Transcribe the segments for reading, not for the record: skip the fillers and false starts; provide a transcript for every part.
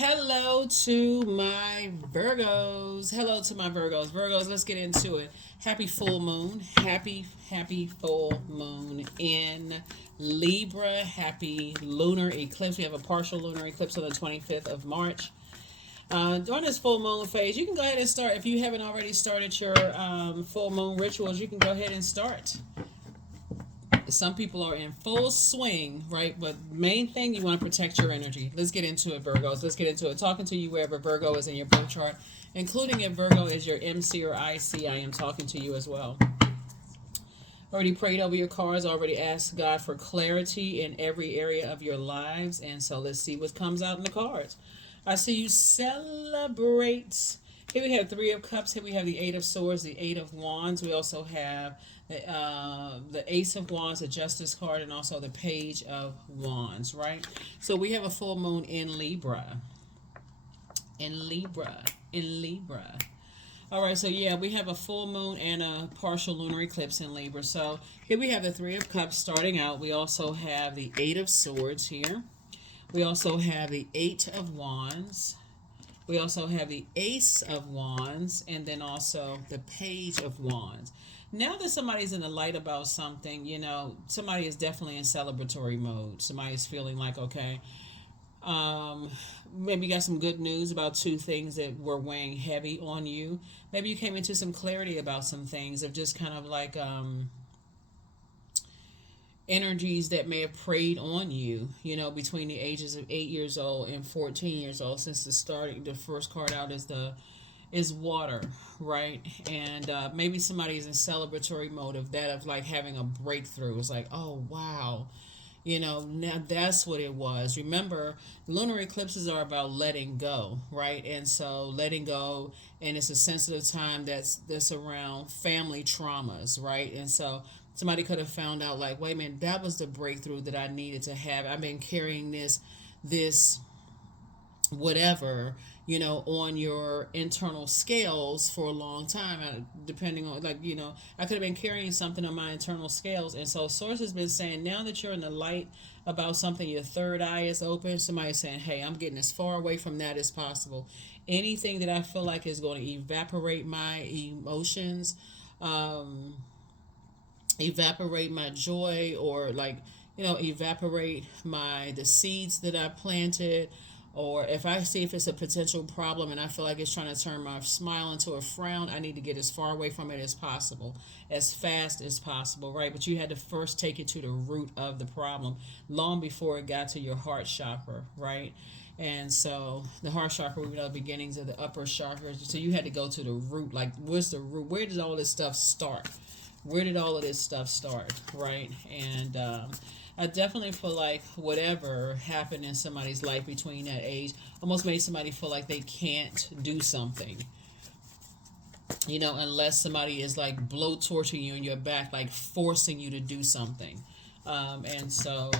Hello to my Virgos. Hello to my Virgos. Virgos, let's get into it. Happy full moon. Happy full moon in Libra. Happy lunar eclipse. We have a partial lunar eclipse on the 25th of March. During this full moon phase, you can go ahead and start. If you haven't already started your full moon rituals, you can go ahead and start. Some people are in full swing, right? But main thing, you want to protect your energy. Let's get into it, Virgos. Let's get into it. Talking to you wherever Virgo is in your birth chart, including if Virgo is your MC or IC, I am talking to you as well. Already prayed over your cards, already asked God for clarity in every area of your lives. And so let's see what comes out in the cards. I see you celebrate. Here we have Three of Cups. Here we have the Eight of Swords, the Eight of Wands. We also have the Ace of Wands, the Justice card, and also the Page of Wands, right? So we have a full moon in Libra. In Libra. All right, so yeah, we have a full moon and a partial lunar eclipse in Libra. So here we have the Three of Cups starting out. We also have the Eight of Swords here. We also have the Eight of Wands. We also have the Ace of Wands, and then also the Page of Wands. Now that somebody's in the light about something, somebody is definitely in celebratory mode. Somebody is feeling like, okay, maybe you got some good news about two things that were weighing heavy on you. Maybe you came into some clarity about some things of just kind of like energies that may have preyed on you, between the ages of 8 years old and 14 years old. Since the first card out is water, right? And maybe somebody's in celebratory mode of like having a breakthrough. It's like, oh wow, now that's what it was. Remember, lunar eclipses are about letting go, right? And so letting go, and it's a sensitive time that's around family traumas, right? And so somebody could have found out like, wait a minute, that was the breakthrough that I needed to have. I've been carrying this whatever, on your internal scales for a long time, depending on I could have been carrying something on my internal scales. And so source has been saying, now that you're in the light about something, your third eye is open. Somebody's saying, hey, I'm getting as far away from that as possible. Anything that I feel like is going to evaporate my emotions, evaporate my joy, or evaporate the seeds that I planted. Or if I see if it's a potential problem and I feel like it's trying to turn my smile into a frown, I need to get as far away from it as possible, as fast as possible, right? But you had to first take it to the root of the problem long before it got to your heart chakra, right? And so the heart chakra, we know the beginnings of the upper chakras. So you had to go to the root. Like, what's the root? Where did all this stuff start? Where did all of this stuff start, right? And I definitely feel like whatever happened in somebody's life between that age almost made somebody feel like they can't do something, unless somebody is like blowtorching you in your back, like forcing you to do something. And so,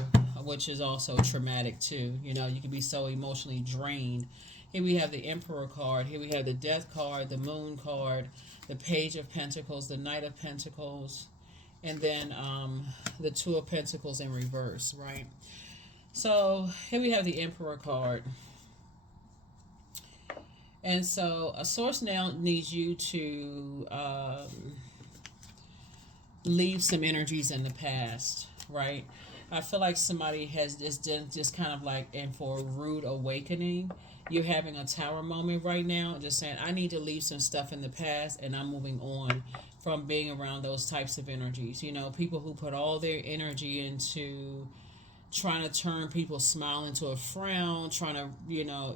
which is also traumatic too. You can be so emotionally drained. Here we have the Emperor card. Here we have the Death card, the Moon card, the Page of Pentacles, the Knight of Pentacles, and then the Two of Pentacles in reverse, right? So here we have the Emperor card. And so a source now needs you to leave some energies in the past, right? I feel like somebody has just kind of like in for a rude awakening. You're having a tower moment right now, just saying, I need to leave some stuff in the past, and I'm moving on from being around those types of energies. People who put all their energy into trying to turn people's smile into a frown, trying to,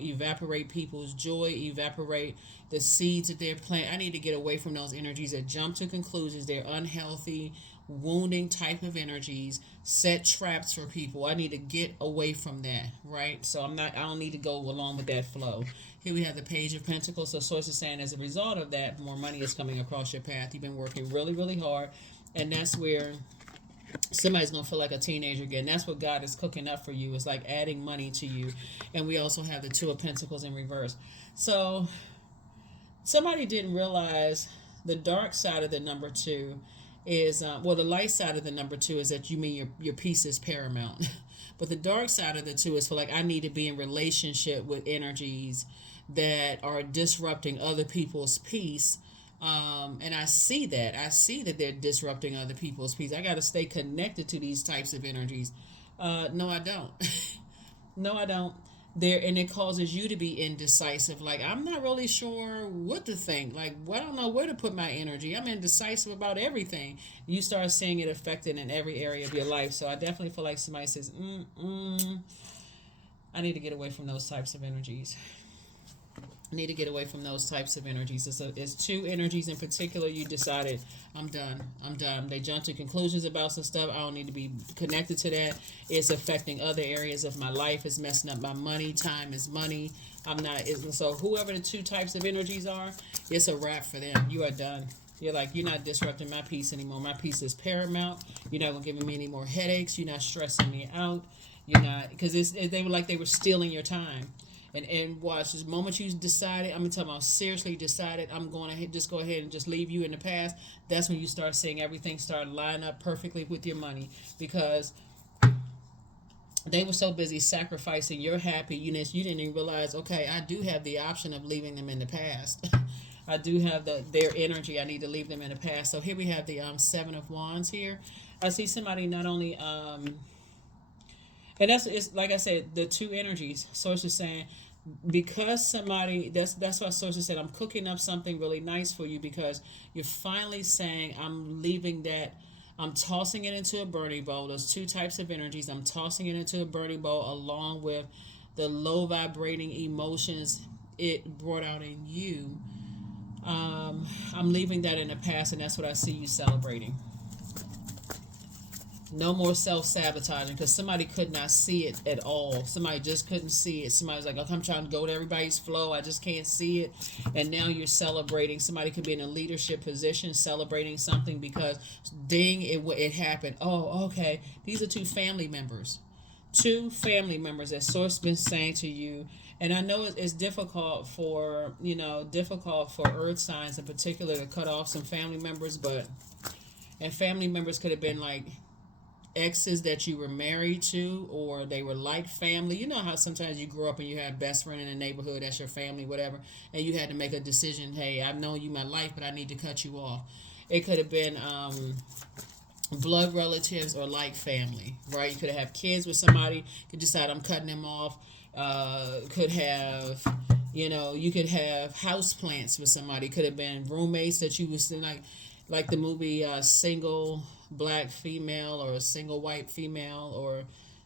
evaporate people's joy, evaporate the seeds that they're planting. I need to get away from those energies that jump to conclusions. They're unhealthy, wounding type of energies, set traps for people. I need to get away from that, right? So I don't need to go along with that flow. Here we have the Page of Pentacles. So source is saying, as a result of that, more money is coming across your path. You've been working really, really hard, and that's where somebody's going to feel like a teenager again. That's what God is cooking up for you. It's like adding money to you. And we also have the Two of Pentacles in reverse. So somebody didn't realize the dark side of the number two is, the light side of the number two is that you mean your peace is paramount. But the dark side of the two is for like, I need to be in relationship with energies that are disrupting other people's peace. And I see that. I see that they're disrupting other people's peace. I got to stay connected to these types of energies. No, I don't. No, I don't. There, and it causes you to be indecisive. Like, I'm not really sure what to think. Like, well, I don't know where to put my energy. I'm indecisive about everything. You start seeing it affected in every area of your life. So I definitely feel like somebody says, I need to get away from those types of energies. Need to get away from those types of energies. It's two energies in particular. You decided, I'm done. I'm done. They jump to conclusions about some stuff. I don't need to be connected to that. It's affecting other areas of my life. It's messing up my money. Time is money. I'm not. So whoever the two types of energies are, it's a wrap for them. You are done. You're like, you're not disrupting my peace anymore. My peace is paramount. You're not gonna give me any more headaches. You're not stressing me out. You're not, because they were like they were stealing your time. And watch, the moment you decided, I'm talking about seriously decided, I'm going to just go ahead and just leave you in the past, that's when you start seeing everything start lining up perfectly with your money, because they were so busy sacrificing your happiness, you didn't even realize, okay, I do have the option of leaving them in the past. I do have their energy. I need to leave them in the past. So here we have the Seven of Wands here. I see somebody not only and it's like I said, the two energies. Source is saying, because somebody, that's why Source said, I'm cooking up something really nice for you, because you're finally saying, I'm leaving that, I'm tossing it into a burning bowl. Those two types of energies, I'm tossing it into a burning bowl along with the low vibrating emotions it brought out in you. I'm leaving that in the past, and that's what I see you celebrating. No more self-sabotaging, because somebody could not see it at all. Somebody just couldn't see it. Somebody was like, okay, I'm trying to go with everybody's flow. I just can't see it. And now you're celebrating. Somebody could be in a leadership position celebrating something because, ding, it happened. Oh, okay. These are two family members. Two family members that Source been saying to you. And I know it's difficult for earth signs in particular to cut off some family members, and family members could have been like exes that you were married to, or they were like family. You know how sometimes you grow up and you have a best friend in the neighborhood, that's your family, whatever, and you had to make a decision, hey, I've known you my life, but I need to cut you off. It could have been blood relatives or like family, right? You could have kids with somebody, could decide I'm cutting them off. Could have, you could have house plants with somebody. Could have been roommates that you was like the movie Single Black Female, or Single White Female, or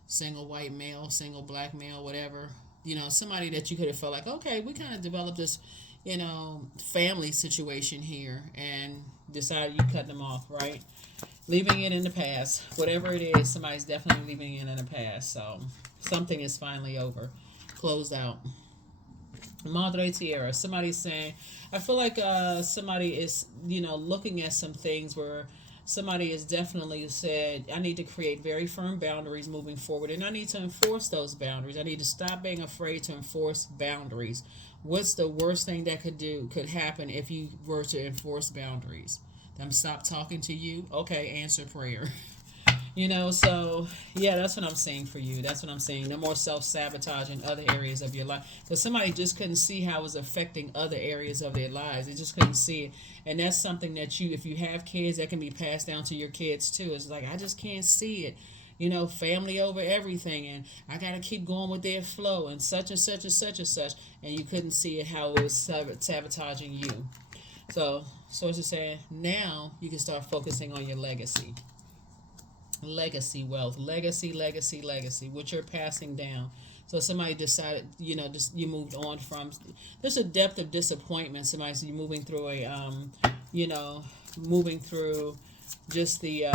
Single White Male, Single Black Male, whatever. Somebody that you could have felt like, okay, we kind of developed this, family situation here, and decided you cut them off, right? Leaving it in the past. Whatever it is, somebody's definitely leaving it in the past. So something is finally over, closed out. Madre Tierra. Somebody's saying, I feel like somebody is, looking at some things where somebody has definitely said, I need to create very firm boundaries moving forward, and I need to enforce those boundaries. I need to stop being afraid to enforce boundaries. What's the worst thing that could happen if you were to enforce boundaries? Them stop talking to you? Okay, answer prayer. So yeah, that's what I'm saying for you. That's what I'm saying. No more self-sabotage in other areas of your life, because somebody just couldn't see how it was affecting other areas of their lives. They just couldn't see it. And that's something that if you have kids, that can be passed down to your kids too. It's like, I just can't see it. Family over everything, and I gotta keep going with their flow, and such and such and such and such, and you couldn't see it, how it was sabotaging you. So Source is saying, now you can start focusing on your legacy. Legacy wealth, legacy, what you're passing down. So somebody decided, just you moved on from. There's a depth of disappointment. Somebody's moving through moving through just the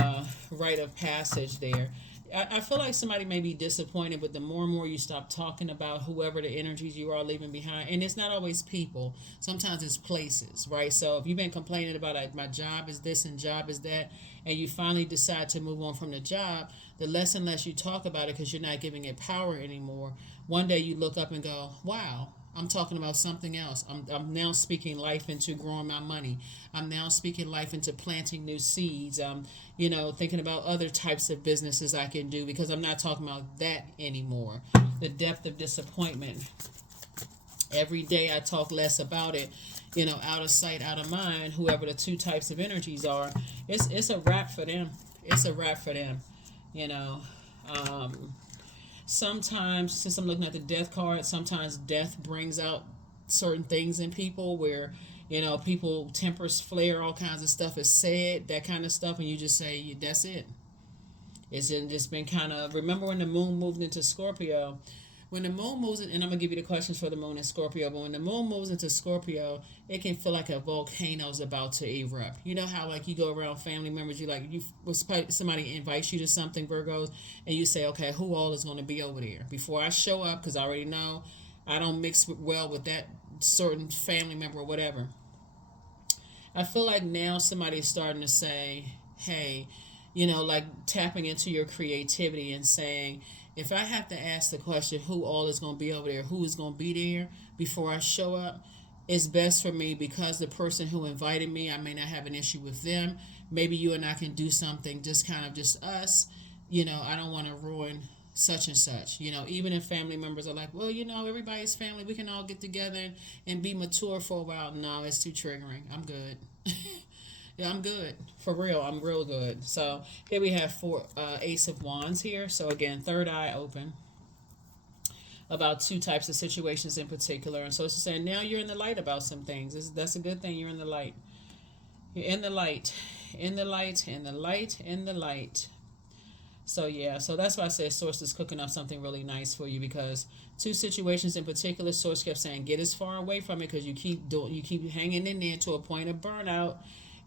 rite of passage there. I feel like somebody may be disappointed, but the more and more you stop talking about whoever the energies you are leaving behind, and it's not always people, sometimes it's places, right? So if you've been complaining about, like, my job is this and job is that, and you finally decide to move on from the job, the less and less you talk about it because you're not giving it power anymore. One day you look up and go, wow, I'm talking about something else. I'm now speaking life into growing my money. I'm now speaking life into planting new seeds. Thinking about other types of businesses I can do, because I'm not talking about that anymore. The depth of disappointment. Every day I talk less about it. Out of sight, out of mind. Whoever the two types of energies are, it's a wrap for them. It's a wrap for them. You know. Sometimes, since I'm looking at the death card, sometimes death brings out certain things in people where, people tempers flare, all kinds of stuff is said, that kind of stuff, and you just say, that's it. Just been kind of, remember when the moon moved into Scorpio? When the moon moves, and I'm going to give you the questions for the moon in Scorpio, but when the moon moves into Scorpio, it can feel like a volcano's about to erupt. You know how, like, you go around family members, somebody invites you to something, Virgos, and you say, okay, who all is going to be over there? Before I show up, because I already know I don't mix well with that certain family member or whatever. I feel like now somebody is starting to say, hey, like tapping into your creativity and saying, if I have to ask the question, who all is going to be over there, who is going to be there before I show up, it's best for me, because the person who invited me, I may not have an issue with them. Maybe you and I can do something, just kind of just us. I don't want to ruin such and such. Even if family members are like, well, everybody's family, we can all get together and be mature for a while. No, it's too triggering. I'm good. Yeah, I'm good. For real, I'm real good. So here we have four Ace of Wands here. So again, third eye open about two types of situations in particular. And so it's saying now you're in the light about some things. That's a good thing. You're in the light. You're in the light. In the light. In the light. In the light. So yeah, so that's why I said Source is cooking up something really nice for you, because two situations in particular, Source kept saying get as far away from it, because you keep hanging in there to a point of burnout.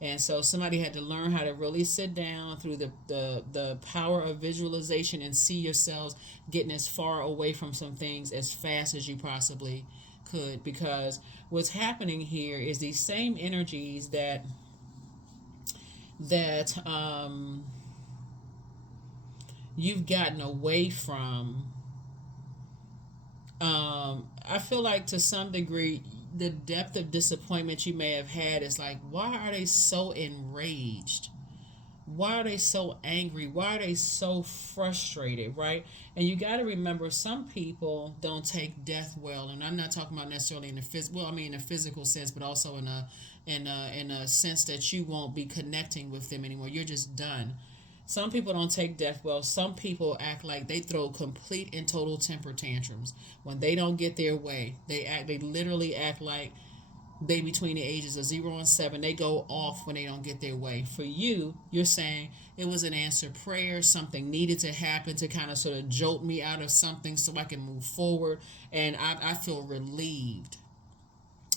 And so somebody had to learn how to really sit down through the power of visualization and see yourselves getting as far away from some things as fast as you possibly could. Because what's happening here is these same energies that you've gotten away from. I feel like to some degree, the depth of disappointment you may have had is like, why are they so enraged? Why are they so angry? Why are they so frustrated, right? And you got to remember, some people don't take death well, and I'm not talking about necessarily in a physical sense, but also in a sense that you won't be connecting with them anymore. You're just done. Some people don't take death well. Some people act like they throw complete and total temper tantrums when they don't get their way. They literally act like they between the ages of 0 and 7. They go off when they don't get their way. For you, you're saying it was an answered prayer. Something needed to happen to kind of sort of jolt me out of something so I can move forward. And I feel relieved.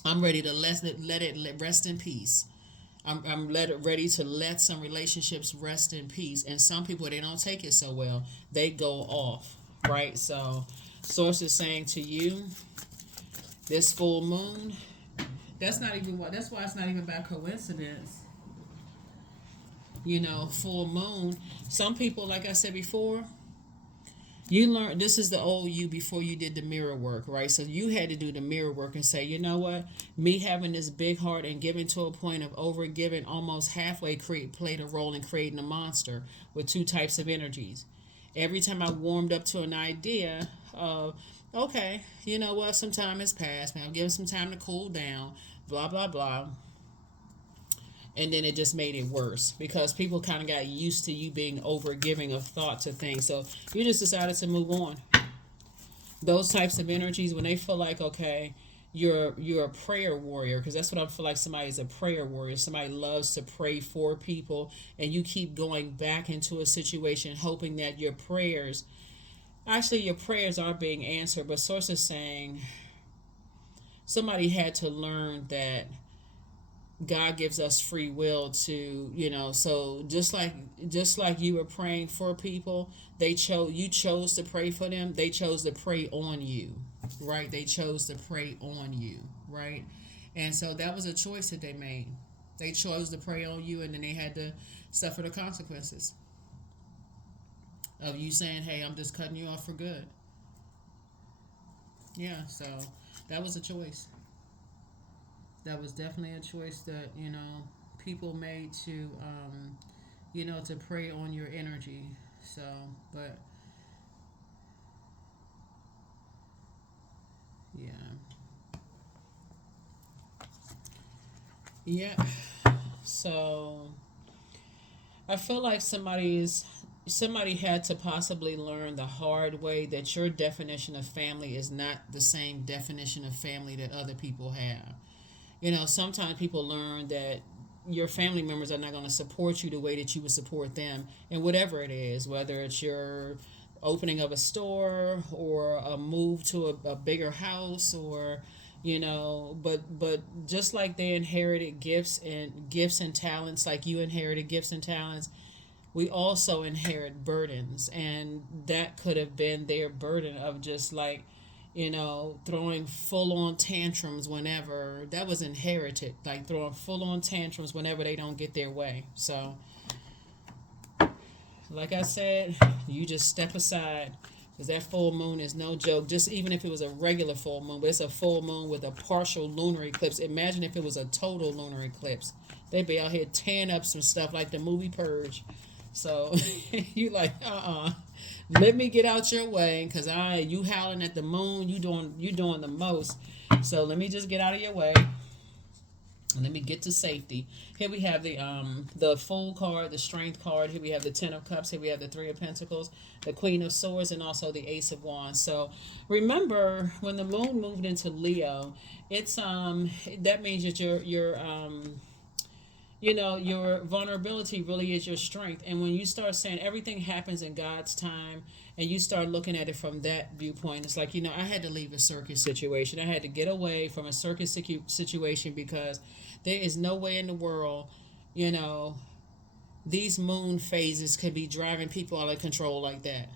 I'm ready to let it rest in peace. I'm ready to let some relationships rest in peace. And some people, they don't take it so well. They go off, right? So Source is saying to you, this full moon, that's why it's not even by coincidence. Full moon. Some people, like I said before, you learn, this is the old you before you did the mirror work, right? So you had to do the mirror work and say, you know what? Me having this big heart and giving to a point of over-giving, almost halfway played a role in creating a monster with two types of energies. Every time I warmed up to an idea of, okay, you know what? Some time has passed. Man, I'm giving some time to cool down, blah, blah, blah. And then it just made it worse, because people kind of got used to you being over giving of thought to things. So you just decided to move on. Those types of energies, when they feel like, okay, you're a prayer warrior, because that's what I feel like. Somebody's a prayer warrior. Somebody loves to pray for people, and you keep going back into a situation hoping that your prayers are being answered. But Source is saying somebody had to learn that God gives us free will to, so just like you were praying for people, you chose to pray for them. They chose to pray on you, right? They chose to pray on you, right? And so that was a choice that they made. They chose to pray on you, and then they had to suffer the consequences of you saying, hey, I'm just cutting you off for good. Yeah, so that was a choice. That was definitely a choice that, people made to, to prey on your energy. So, but yeah. Yeah. So I feel like somebody had to possibly learn the hard way that your definition of family is not the same definition of family that other people have. Sometimes people learn that your family members are not going to support you the way that you would support them, and whatever it is, whether it's your opening of a store or a move to a bigger house, or but just like they inherited gifts and talents, like you inherited gifts and talents, we also inherit burdens, and that could have been their burden of just like, throwing full on tantrums whenever that was inherited, like throwing full on tantrums whenever they don't get their way. So, like I said, you just step aside, because that full moon is no joke. Just even if it was a regular full moon, but it's a full moon with a partial lunar eclipse. Imagine if it was a total lunar eclipse. They'd be out here tearing up some stuff like the movie Purge. So you like, let me get out your way, because you howling at the moon, you doing the most. So let me just get out of your way. Let me get to safety. Here we have the Fool card, the Strength card. Here we have the Ten of Cups. Here we have the Three of Pentacles, the Queen of Swords, and also the Ace of Wands. So remember, when the moon moved into Leo, it's that means that your vulnerability really is your strength. And when you start saying everything happens in God's time, and you start looking at it from that viewpoint, it's like, I had to leave a circus situation. I had to get away from a circus situation, because there is no way in the world, these moon phases could be driving people out of control like that.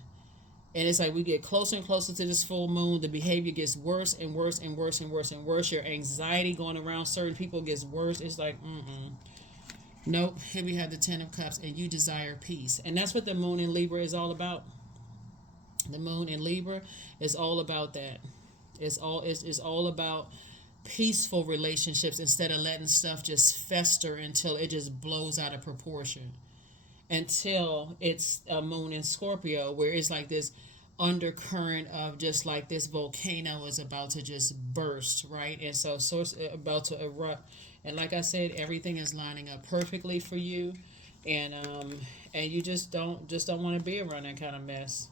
And it's like we get closer and closer to this full moon, the behavior gets worse and worse and worse and worse and worse. Your anxiety going around certain people gets worse. It's like, nope. Here we have the Ten of Cups, and you desire peace. And that's what the moon in Libra is all about. The moon in Libra is all about that. It's all about peaceful relationships, instead of letting stuff just fester until it just blows out of proportion. Until it's a moon in Scorpio, where it's like this undercurrent of just like this volcano is about to just burst, right? And so source about to erupt. And like I said, everything is lining up perfectly for you, and you just don't want to be around that kind of mess.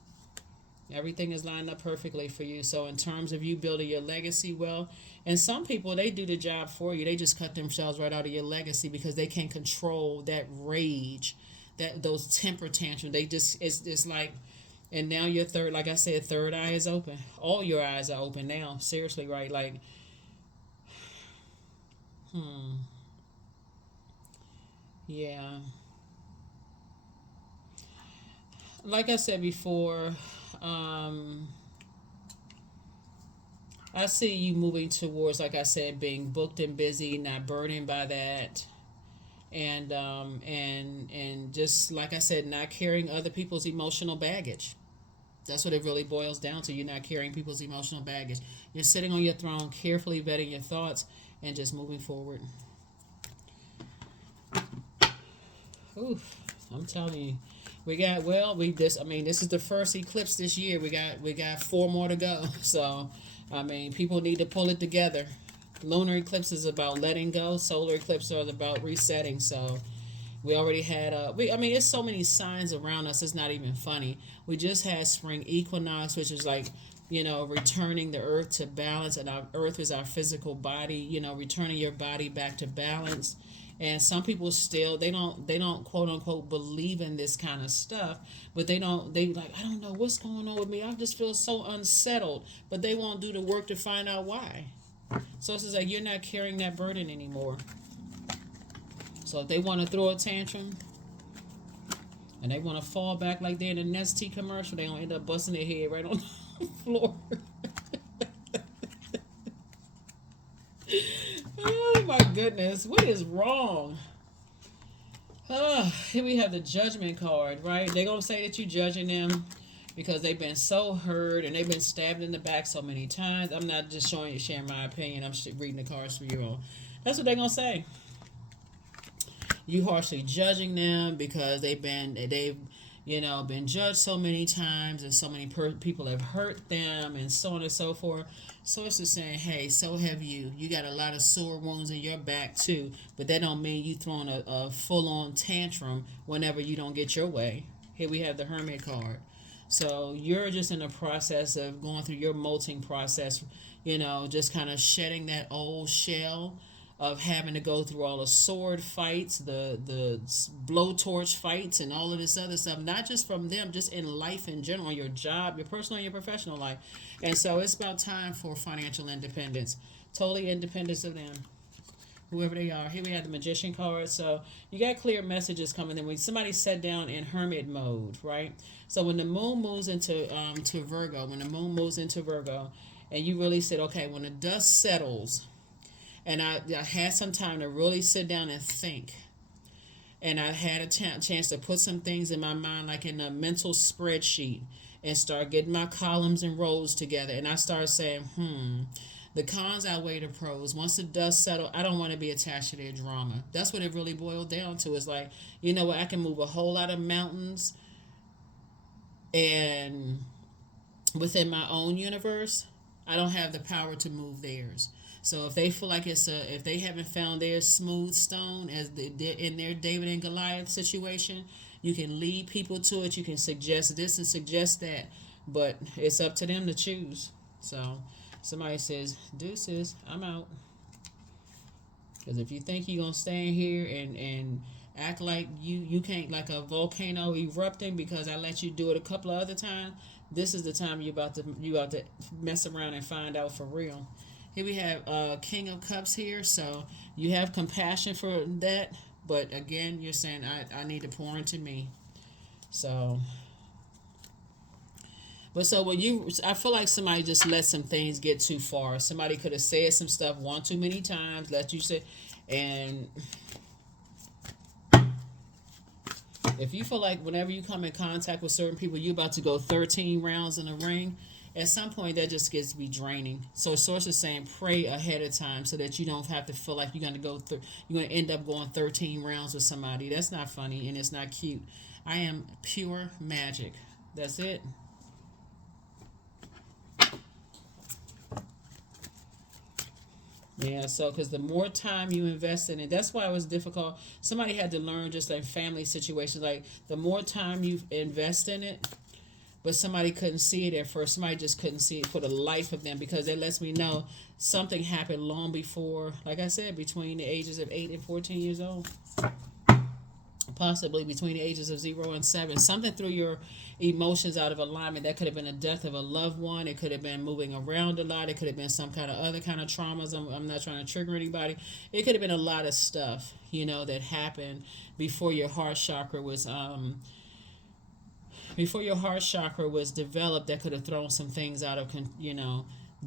Everything is lined up perfectly for you. So in terms of you building your legacy, well, and some people, they do the job for you. They just cut themselves right out of your legacy, because they can't control that rage, those temper tantrums. They just it's like, and now your third, like I said, third eye is open. All your eyes are open now. Seriously, right? Like, yeah. Like I said before, um, I see you moving towards, like I said, being booked and busy, not burdened by that, and just like I said, not carrying other people's emotional baggage. That's what it really boils down to. You're not carrying people's emotional baggage. You're sitting on your throne, carefully vetting your thoughts, and just moving forward. Oof, I'm telling you. We got, well, we this I mean, this is the first eclipse this year. We got four more to go. So, I mean, people need to pull it together. Lunar eclipse is about letting go. Solar eclipse are about resetting. So, we already had it's so many signs around us. It's not even funny. We just had spring equinox, which is like, returning the earth to balance, and our earth is our physical body. Returning your body back to balance. And some people still, they don't quote unquote believe in this kind of stuff, but they like, I don't know what's going on with me. I just feel so unsettled, but they won't do the work to find out why. So it's just like, you're not carrying that burden anymore. So if they want to throw a tantrum, and they want to fall back like they're in the Nestea commercial, they gonna end up busting their head right on the floor. Oh my goodness, what is wrong? Here we have the Judgment card, right? They're gonna say that you're judging them. because they've been so hurt and they've been stabbed in the back so many times. I'm not just sharing my opinion. I'm reading the cards for you all. That's what they're gonna say. You harshly judging them because they've been judged so many times, and so many people have hurt them, and so on and so forth. Source is saying, hey, so have you. You got a lot of sore wounds in your back too, but that don't mean you throwing a full-on tantrum whenever you don't get your way. Here we have the Hermit card. So you're just in the process of going through your molting process, just kind of shedding that old shell of having to go through all the sword fights, the blowtorch fights, and all of this other stuff, not just from them, just in life in general, your job, your personal and your professional life. And so it's about time for financial independence, totally independence of them, whoever they are. Here we have the Magician card. So you got clear messages coming in when somebody sat down in hermit mode, right? So when the moon moves into Virgo, and you really said, okay, when the dust settles, and I had some time to really sit down and think, and I had a chance to put some things in my mind, like in a mental spreadsheet, and start getting my columns and rows together, and I started saying, the cons outweigh the pros. Once the dust settles, I don't want to be attached to their drama. That's what it really boiled down to. It's like, you know what, I can move a whole lot of mountains and within my own universe, I don't have the power to move theirs. So if they feel like if they haven't found their smooth stone as they did in their David and Goliath situation, you can lead people to it. You can suggest this and suggest that, but it's up to them to choose. So somebody says, deuces, I'm out. Because if you think you're going to stand here and act like you can't, like a volcano erupting because I let you do it a couple of other times, this is the time you about to mess around and find out for real. Here we have King of Cups here, so you have compassion for that, but again, you're saying I need to pour into me. So, but so I feel like somebody just let some things get too far. Somebody could have said some stuff one too many times, let you say, and if you feel like whenever you come in contact with certain people, you're about to go 13 rounds in a ring, at some point that just gets to be draining. So source is saying pray ahead of time so that you don't have to feel like you're going to you're going to end up going 13 rounds with somebody. That's not funny and it's not cute. I am pure magic. That's it. Yeah, so because the more time you invest in it, that's why it was difficult. Somebody had to learn just like family situations, like the more time you invest in it, but somebody couldn't see it at first. Somebody just couldn't see it for the life of them because it lets me know something happened long before, like I said, between the ages of 8 and 14 years old. Possibly between the ages of 0 and 7. Something threw your emotions out of alignment. That could have been a death of a loved one. It could have been moving around a lot. It could have been some kind of other kind of traumas. I'm not trying to trigger anybody. It could have been a lot of stuff, that happened before your heart chakra was developed. That could have thrown some things out of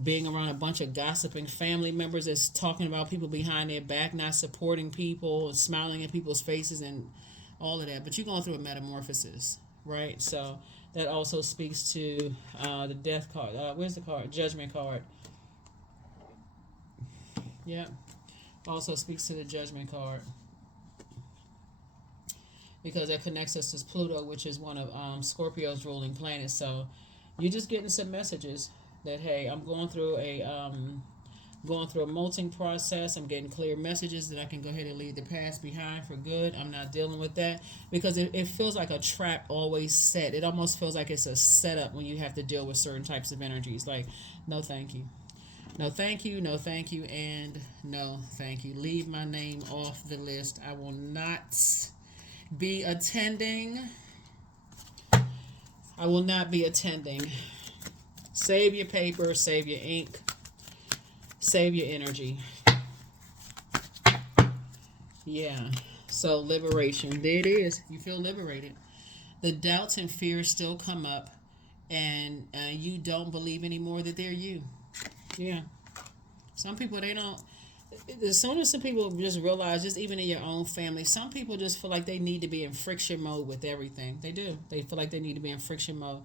being around a bunch of gossiping family members that's talking about people behind their back, not supporting people, and smiling in people's faces and all of that. But you're going through a metamorphosis, right? So that also speaks to the death card. Where's the card? Judgment card. Yeah. Also speaks to the judgment card. Because that connects us to Pluto, which is one of Scorpio's ruling planets. So you're just getting some messages that, hey, I'm going through a molting process. I'm getting clear messages that I can go ahead and leave the past behind for good. I'm not dealing with that because it feels like a trap always set. It almost feels like it's a setup when you have to deal with certain types of energies. Like, no thank you. No thank you, no thank you, and no thank you. Leave my name off the list. I will not be attending. I will not be attending. Save your paper, save your ink, save your energy. Yeah. So liberation. There it is. You feel liberated. The doubts and fears still come up, and you don't believe anymore that they're you. Yeah. Some people, they don't. As soon as some people just realize, just even in your own family, some people just feel like they need to be in friction mode with everything. They do. They feel like they need to be in friction mode.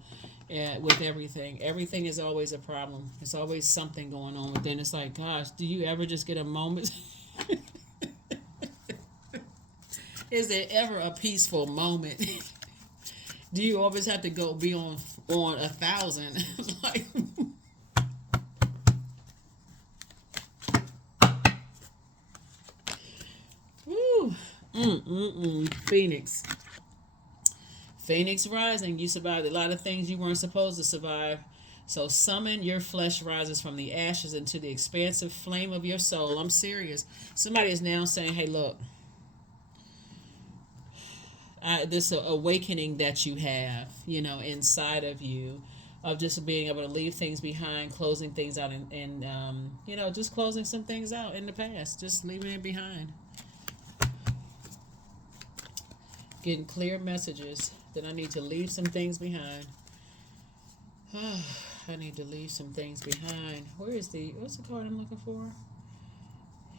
with everything. Everything is always a problem. It's always something going on. But then it's like, gosh, do you ever just get a moment? Is there ever a peaceful moment? Do you always have to go be on 1,000? Like, woo, Phoenix. Phoenix rising, you survived a lot of things you weren't supposed to survive. So summon your flesh rises from the ashes into the expansive flame of your soul. I'm serious. Somebody is now saying, hey, look, this awakening that you have, inside of you, of just being able to leave things behind, closing things out, and just closing some things out in the past, just leaving it behind. Getting clear messages that I need to leave some things behind. I need to leave some things behind. What's the card I'm looking for?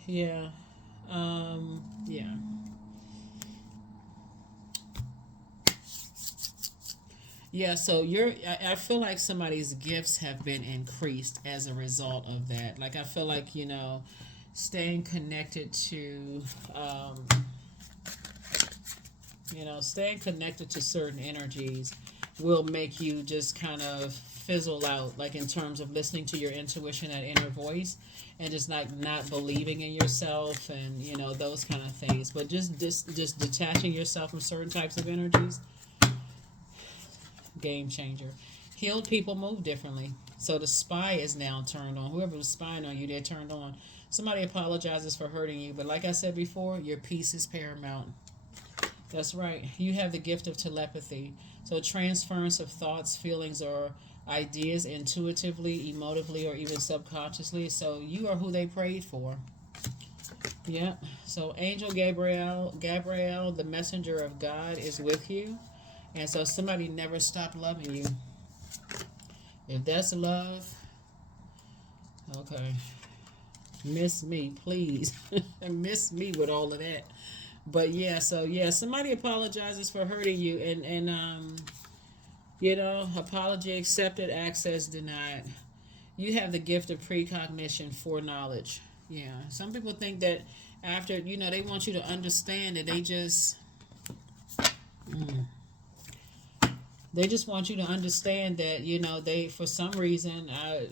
Yeah. Yeah. Yeah, so I feel like somebody's gifts have been increased as a result of that. Like, I feel like, staying connected to, staying connected to certain energies will make you just kind of fizzle out, like in terms of listening to your intuition, that inner voice, and just like not believing in yourself and, those kind of things. But just detaching yourself from certain types of energies, game changer. Healed people move differently. So the spy is now turned on. Whoever was spying on you, they're turned on. Somebody apologizes for hurting you, but like I said before, your peace is paramount. That's right. You have the gift of telepathy. So transference of thoughts, feelings, or ideas intuitively, emotively, or even subconsciously. So you are who they prayed for. Yeah. So Angel Gabriel, the messenger of God, is with you. And so somebody never stopped loving you. If that's love, okay. Miss me, please. Miss me with all of that. But yeah, so yeah, somebody apologizes for hurting you, and apology accepted, access denied. You have the gift of precognition, foreknowledge. Yeah. Some people think that after, they want you to understand that they just want you to understand that, they, for some reason, I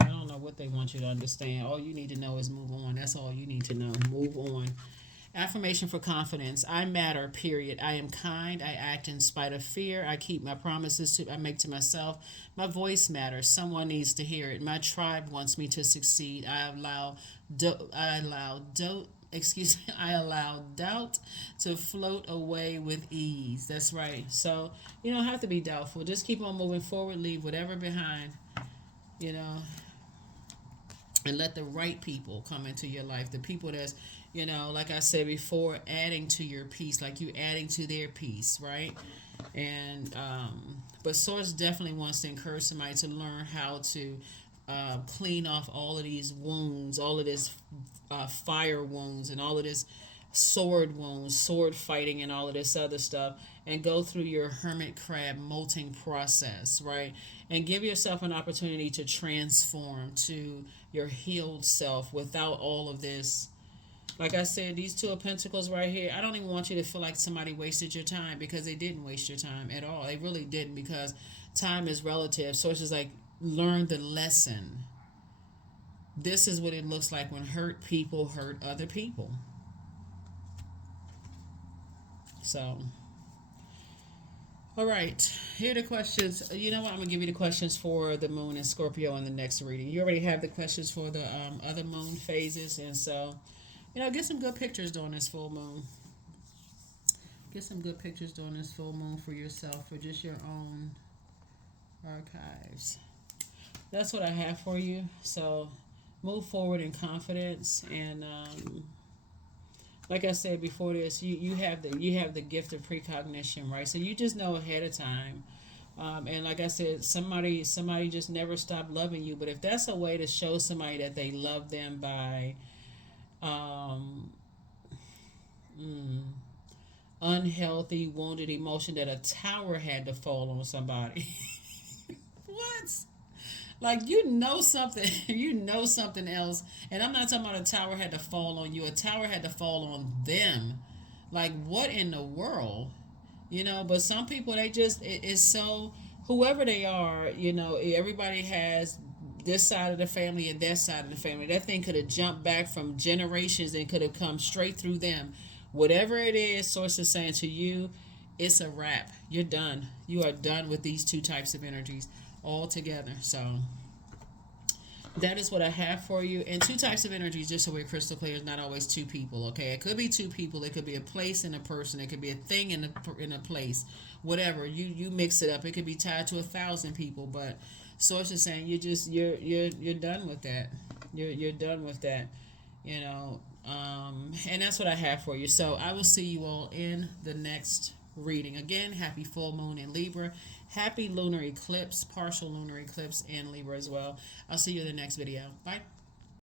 don't know what they want you to understand. All you need to know is move on. That's all you need to know. Move on. Affirmation for confidence. I matter, period. I am kind. I act in spite of fear. I keep my promises I make to myself. My voice matters. Someone needs to hear it. My tribe wants me to succeed. I allow doubt to float away with ease. That's right. So you don't have to be doubtful. Just keep on moving forward. Leave whatever behind, and let the right people come into your life. The people that's, like I said before, adding to your peace, like you adding to their peace, right? And but Source definitely wants to encourage somebody to learn how to clean off all of these wounds, all of this fire wounds, and all of this sword wounds, sword fighting, and all of this other stuff, and go through your hermit crab molting process, right? And give yourself an opportunity to transform to your healed self without all of this. Like I said, these Two of Pentacles right here, I don't even want you to feel like somebody wasted your time, because they didn't waste your time at all. They really didn't, because time is relative. So it's just like, learn the lesson. This is what it looks like when hurt people hurt other people. So, all right, here are the questions. You know what? I'm going to give you the questions for the moon and Scorpio in the next reading. You already have the questions for the other moon phases. And so, get some good pictures during this full moon. Get some good pictures during this full moon for yourself, for just your own archives. That's what I have for you. So, move forward in confidence, and like I said before this, you have the gift of precognition, right? So you just know ahead of time, and like I said, somebody just never stopped loving you. But if that's a way to show somebody that they love them by Mm. Unhealthy, wounded emotion that a tower had to fall on somebody. What? Like, you know something, you know something else. And I'm not talking about a tower had to fall on you. A tower had to fall on them. Like, what in the world? But some people, they just, it's so, whoever they are, everybody has this side of the family and that side of the family. That thing could have jumped back from generations and could have come straight through them. Whatever it is, source is saying to you, it's a wrap. You're done. You are done with these two types of energies all together. So that is what I have for you. And two types of energies, just so we're crystal clear, is not always two people. Okay, it could be two people. It could be a place and a person. It could be a thing in a place. Whatever, you mix it up. It could be tied to 1,000 people. But source is saying you're done with that. You're done with that. And that's what I have for you. So I will see you all in the next reading. Again, happy full moon in Libra. Happy lunar eclipse, partial lunar eclipse in Libra as well. I'll see you in the next video. Bye.